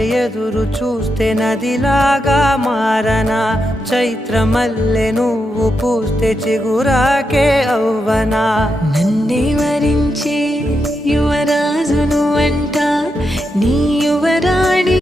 ఎదురు చూస్తే నదిలాగా మారనా, చైత్రమల్లె నువ్వు పూస్తే చిగురాకే అవ్వనా. నన్నే వరించే యువరాజును అంట నీ యువరాణి